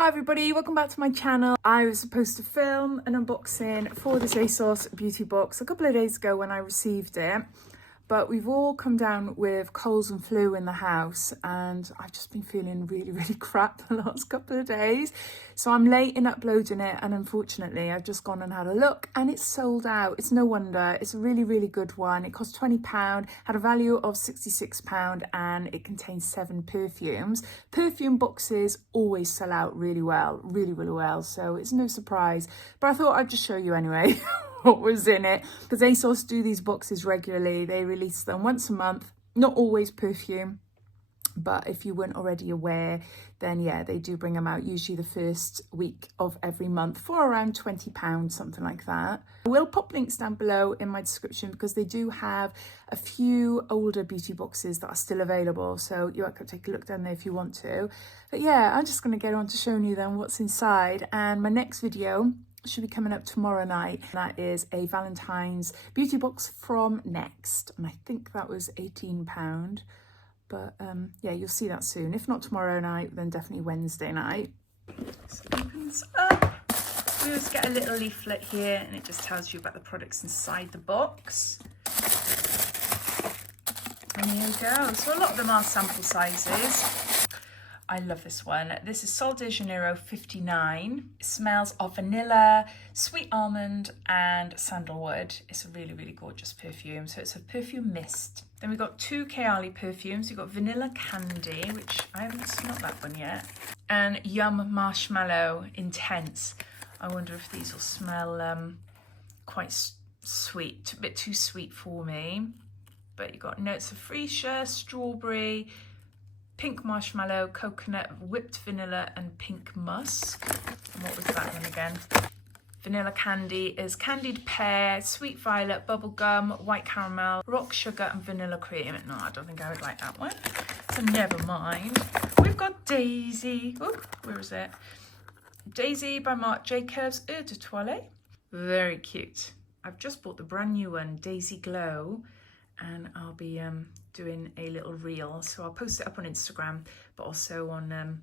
Hi everybody, welcome back to my channel. I was supposed to film an unboxing for this Asos beauty box a couple of days ago when I received it, but we've all come down with colds and flu in the house and I've just been feeling really crap the last couple of days. So I'm late in uploading it and unfortunately I've just gone and had a look and it's sold out. It's no wonder. It's a really good one. It cost £20, had a value of £66 and it contains 7 perfumes. Perfume boxes always sell out really well, really well. So it's no surprise, but I thought I'd just show you anyway what was in it, because Asos do these boxes regularly. They release them once a month, not always perfume, but if you weren't already aware, then yeah, they do bring them out usually the first week of every month for around £20, something like that. I will pop links down below in my description because they do have a few older beauty boxes that are still available, so you can take a look down there if you want to. But yeah, I'm just going to get on to showing you then what's inside, and my next video should be coming up tomorrow night. That is a Valentine's beauty box from Next, and I think that was £18. But yeah, you'll see that soon. If not tomorrow night, then definitely Wednesday night. So it opens up. We always get a little leaflet here and it just tells you about the products inside the box. And here we go. So a lot of them are sample sizes. I love this one. This is Sol de Janeiro 59. It smells of vanilla, sweet almond and sandalwood. It's a really gorgeous perfume. So it's a perfume mist. Then we've got 2 KAYALI perfumes. We've got Vanilla Candy, which I haven't smelled that one yet, and Yum Marshmallow Intense. I wonder if these will smell quite sweet, a bit too sweet for me. But you've got notes of freesia, strawberry, pink marshmallow, coconut, whipped vanilla and pink musk. And what was that one again? Vanilla Candy is candied pear, sweet violet, bubblegum, white caramel, rock sugar and vanilla cream. No, I don't think I would like that one, so never mind. We've got Daisy. Oh, where is it? Daisy by Marc Jacobs Eau de Toilette. Very cute. I've just bought the brand new one, Daisy Glow, and I'll be doing a little reel, so I'll post it up on Instagram but also on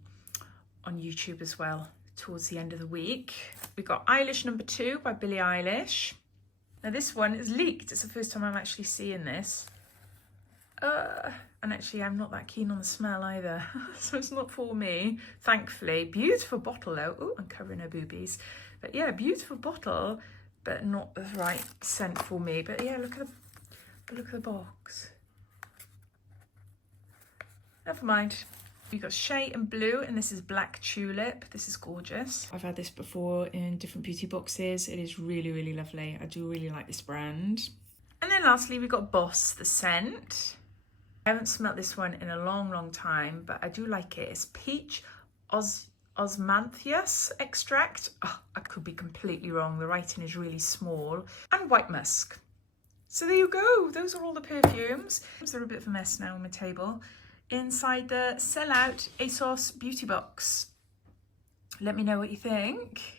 YouTube as well towards the end of the week. We've got Eilish number 2 by Billie Eilish. Now this one is leaked. It's the first time I'm actually seeing this, and actually I'm not that keen on the smell either so it's not for me, thankfully. Beautiful bottle though. Oh, I'm covering her boobies, but yeah, beautiful bottle but not the right scent for me. But yeah, look at the box. Never mind. We've got Shay in blue, and this is Black Tulip. This is gorgeous. I've had this before in different beauty boxes. It is really lovely. I do really like this brand. And then lastly, we've got Boss, the scent. I haven't smelt this one in a long time, but I do like it. It's peach osmanthus extract. Oh, I could be completely wrong. The writing is really small. And white musk. So there you go. Those are all the perfumes. They're a bit of a mess now on my table. Inside the sellout Asos beauty box. Let me know what you think.